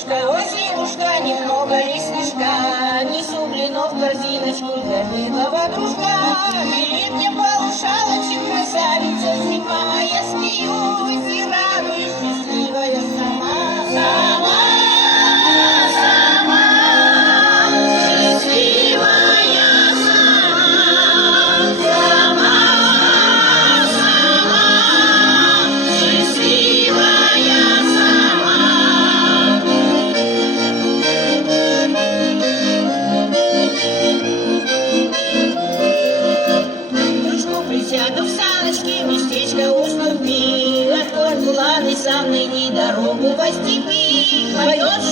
зимушка, ой, зимушка, немного ли снежка, несу блинов корзиночку для милого дружка. Велит мне полушалочек красавица зима, я смеюсь и радуюсь, счастливая сама. Сама, счастливая сама, счастливая сама. Дружку присяду в саночки, местечко уступи, открой буланы, сам найди дорогу по степи. Поет